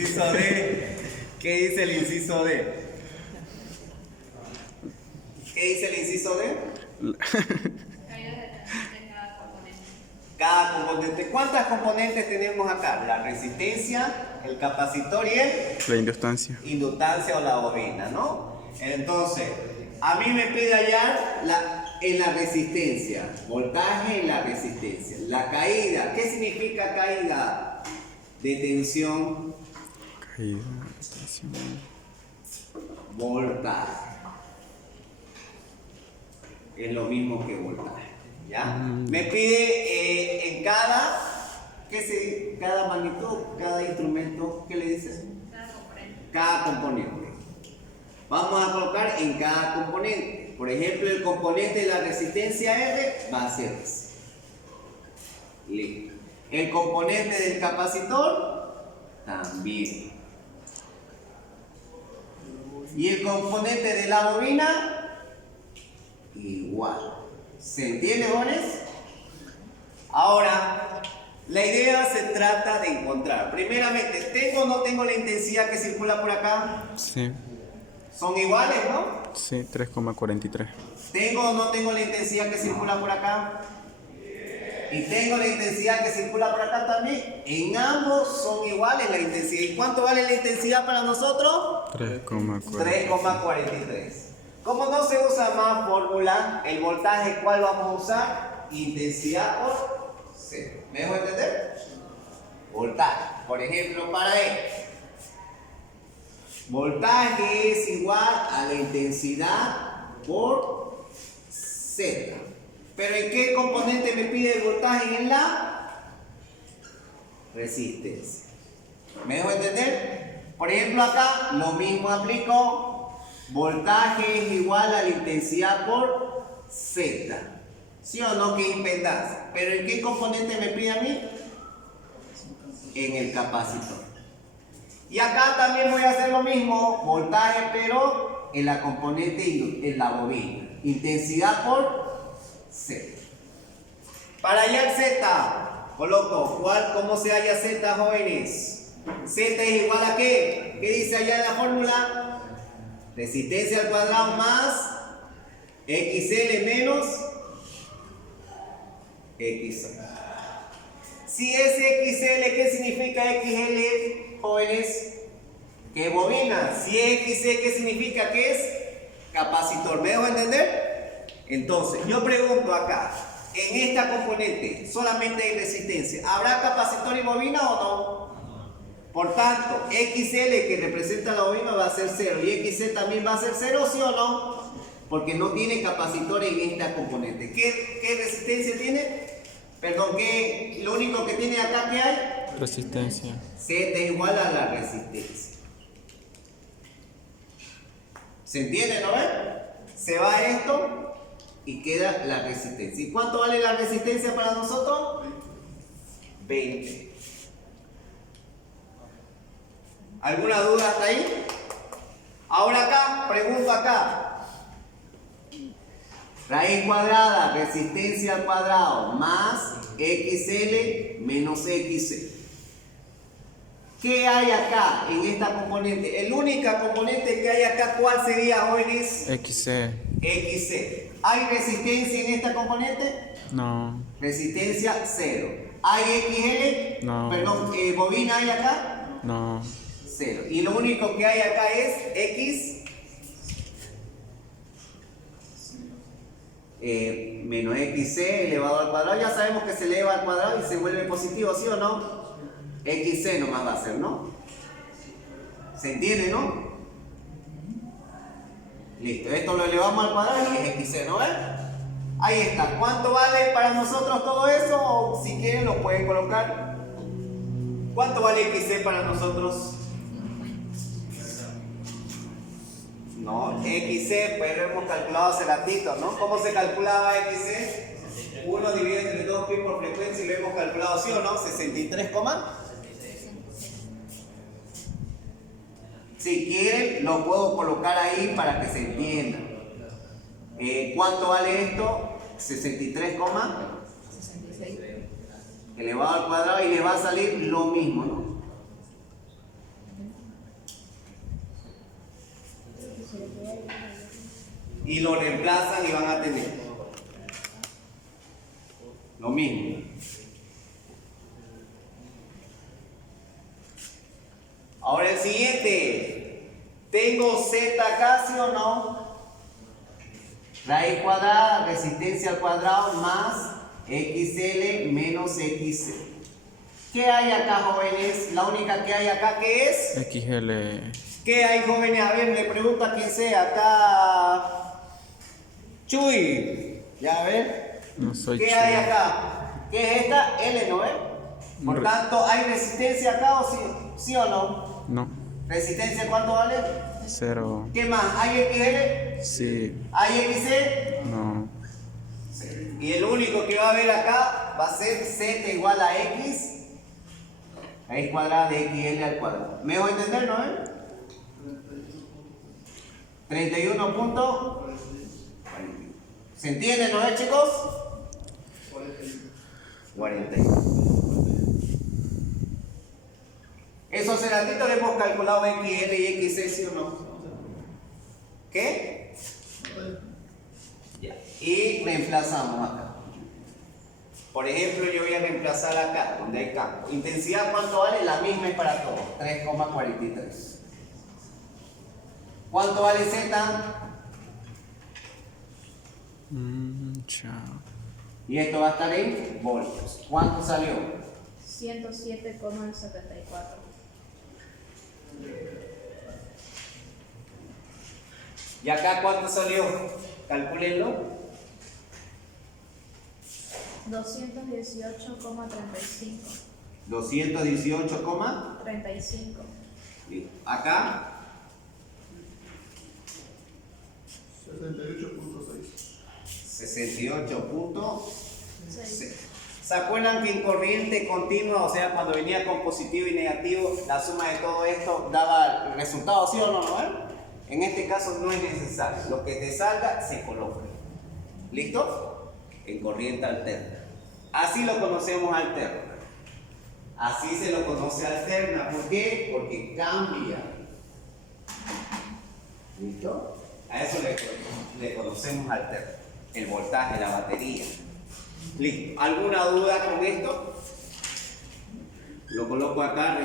Inciso D. ¿Qué dice el inciso D? ¿Qué dice el inciso D? Cada componente. ¿Cuántas componentes tenemos acá? La resistencia, el capacitor y la inductancia. Inductancia o la bobina, ¿no? Entonces, a mí me pide hallar en la resistencia, voltaje en la resistencia. La caída, ¿qué significa caída? De tensión. Caída de tensión. Voltaje. Es lo mismo que voltaje. ¿Ya? Me pide en cada magnitud, cada instrumento, ¿qué le dice? Cada componente. Vamos a colocar en cada componente. Por ejemplo, el componente de la resistencia R va a ser ese. Listo. El componente del capacitor también. Y el componente de la bobina igual. ¿Se entiende, jóvenes? Ahora, la idea se trata de encontrar. Primeramente, ¿tengo o no tengo la intensidad que circula por acá? Sí. Son iguales, ¿no? Sí, 3,43. ¿Tengo o no tengo la intensidad que circula por acá? Y tengo la intensidad que circula por acá también. En ambos son iguales la intensidad. ¿Y cuánto vale la intensidad para nosotros? 3,43. Como no se usa más fórmula, el voltaje, ¿cuál vamos a usar? Intensidad por C. ¿Me dejo entender? Voltaje. Por ejemplo, para E. Voltaje es igual a la intensidad por Z. ¿Pero en qué componente me pide el voltaje? En la resistencia. ¿Me dejo entender? Por ejemplo, acá lo mismo aplico. Voltaje es igual a la intensidad por Z. ¿Sí o no? ¿Qué impedancia? ¿Pero en qué componente me pide a mí? En el capacitor. Y acá también voy a hacer lo mismo. Voltaje, pero en la componente, en la bobina. Intensidad por Z. Para hallar Z, coloco, ¿cómo se halla Z, jóvenes? Z es igual a ¿qué? ¿Qué dice allá en la fórmula? Resistencia al cuadrado más XL menos XL. Si es XL, ¿qué significa XL, jóvenes? Que bobina. Si es XC, ¿qué significa? Que es capacitor. ¿Me dejo entender? Entonces, yo pregunto acá, en esta componente solamente hay resistencia. ¿Habrá capacitor y bobina o no? Por tanto, XL, que representa la bobina, va a ser 0. ¿Y XC también va a ser 0, sí o no? Porque no tiene capacitor en esta componente. ¿Qué resistencia tiene? Perdón, lo único que tiene acá, ¿qué hay? Resistencia. Z es igual a la resistencia. ¿Se entiende, no ven? Se va esto y queda la resistencia. ¿Y cuánto vale la resistencia para nosotros? 20. ¿Alguna duda hasta ahí? Ahora acá, pregunto acá. Raíz cuadrada, resistencia al cuadrado, más XL menos XC. ¿Qué hay acá en esta componente? El único componente que hay acá, ¿cuál sería, jóvenes? XC. XC. ¿Hay resistencia en esta componente? No. Resistencia 0. ¿Hay XL? No. Perdón, ¿bobina hay acá? No. 0. Y lo único que hay acá es X menos XC elevado al cuadrado. Ya sabemos que se eleva al cuadrado y se vuelve positivo, ¿sí o no? XC nomás va a ser, ¿no? ¿Se entiende, no? Listo, esto lo elevamos al cuadrado y es XC, ¿no ven? Ahí está. ¿Cuánto vale para nosotros todo eso? O si quieren lo pueden colocar. ¿Cuánto vale XC para nosotros? No, XC, pues lo hemos calculado hace ratito, ¿no? ¿Cómo se calculaba XC? 1 dividido entre 2 pi por frecuencia y lo hemos calculado, ¿sí o no? 63, si quieren, lo puedo colocar ahí para que se entienda. ¿Cuánto vale esto? 63, 66. elevado al cuadrado y le va a salir lo mismo, ¿no? Y lo reemplazan y van a tener lo mismo. Ahora el siguiente. ¿Tengo Z acá, sí o no? Raíz cuadrada, resistencia al cuadrado más XL menos XC. ¿Qué hay acá, jóvenes? La única que hay acá, ¿qué es? XL. ¿Qué hay, jóvenes? A ver, le pregunto a quien sea. Acá. Chuy. Ya, a ver. No soy ¿Qué chulo. hay acá? ¿Qué es esta? L, ¿no es? Por Re- tanto, ¿hay resistencia acá o sí o no? No. ¿Resistencia cuánto vale? 0. ¿Qué más? ¿Hay XL? Sí. ¿Hay XC? No. Y el único que va a haber acá va a ser Z igual a X. Raíz cuadrada de XL al cuadrado. ¿Me voy a entender, no? 31 puntos. ¿Se entiende, no es, chicos? 41. Eso hace ratito le hemos calculado XL y XC, ¿sí o no? ¿Qué? Ya. Y reemplazamos acá. Por ejemplo, yo voy a reemplazar acá, donde hay campo. Intensidad, ¿cuánto vale? La misma es para todos, 3,43. ¿Cuánto vale Z? Chao. Y esto va a estar en voltios. ¿Cuánto salió? 107,74. ¿Y acá cuánto salió? Calcúlenlo. 218,35. 218, 35. listo. Acá 68.6. ¿Se acuerdan que en corriente continua, o sea, cuando venía con positivo y negativo, la suma de todo esto daba el resultado, sí o no? En este caso no es necesario. Lo que te salga se coloca. ¿Listo? En corriente alterna. Así lo conocemos alterna. Así se lo conoce alterna. ¿Por qué? Porque cambia. ¿Listo? A eso le conocemos alterna. El voltaje de la batería. ¿Listo? ¿Alguna duda con esto? Lo coloco acá.